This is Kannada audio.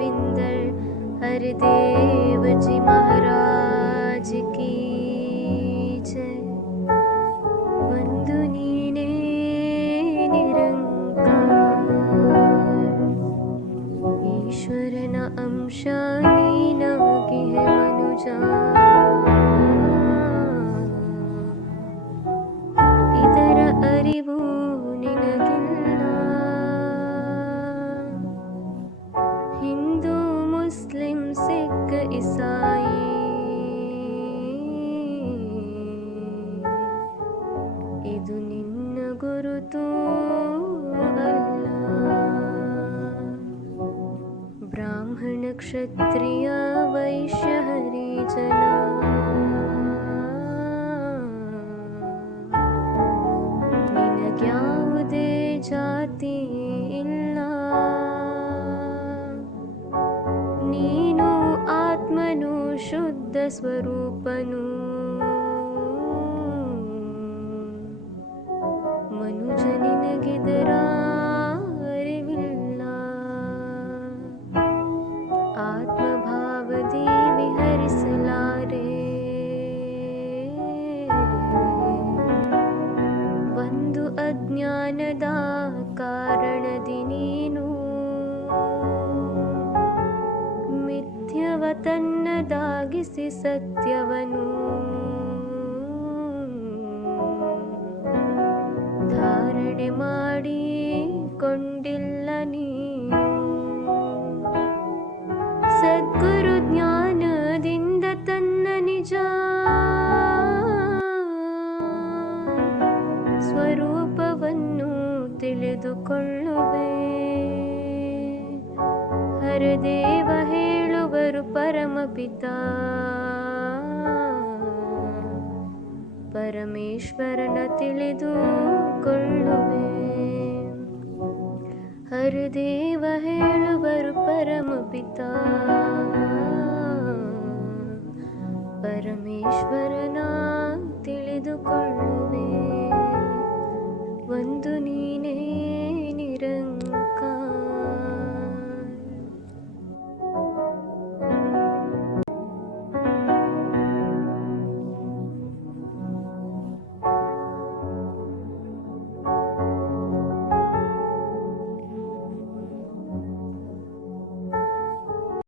बिंदल हरदेव जी महाराज की जय। ಒಂದು ನೀನೇ ನಿರಂಕಾರ, ಈಶ್ವರನ ಅಂಶ ನೀನಾಗಿಹೆ ಮನುಜ, ಇದರ ಅರಿವು ನಿನಗಿಲ್ಲ. ಹಿಂದೂ ಮುಸ್ಲಿಂ ಸಿಖ್ ಇಸಾಯಿ ಇದು ನಿನ್ನ ಗುರುತು ಅಲ್ಲ. ಬ್ರಾಹ್ಮಣ ಕ್ಷತ್ರಿಯ ವೈಶ್ಯ ಹರಿಜನ ನಿನಗ್ಯಾವುದೇ ಜಾತಿ ಇಲ್ಲ. ನೀನು ಆತ್ಮನು ಶುದ್ಧ ಸ್ವರೂಪನು, ಮನುಜ ನಿನಗಿದರ ಅರಿವಿಲ್ಲ. ಆತ್ಮಭಾವದಿ ವಿಹರಿಸಲಾರೆ, ಒಂದು ಅಜ್ಞಾನದ ಕಾರಣದಿ ನೀನು ಮಿಥ್ಯವ ತನ್ನದಾಗಿಸಿ ಸತ್ಯವನು ಧಾರಣೆ ಮಾಡಿಕೊಂಡಿಲ್ಲ. ನೀನು ಸದ್ಗುರು ಜ್ಞಾನದಿಂದ ತನ್ನ ನಿಜ ಸ್ವರೂಪವನ್ನು ತಿಳಿದುಕೊಳ್ಳುವೆ. ಹರದೇವ ಹೇಳುವರು ಪರಮಪಿತ ಪರಮೇಶ್ವರನ ತಿಳಿದುಕೊಳ್ಳುವೆ. ಹರದೇವ ಹೇಳುವರು ಪರಮಪಿತ ಪರಮೇಶ್ವರನ ತಿಳಿದುಕೊಳ್ಳುವೆ.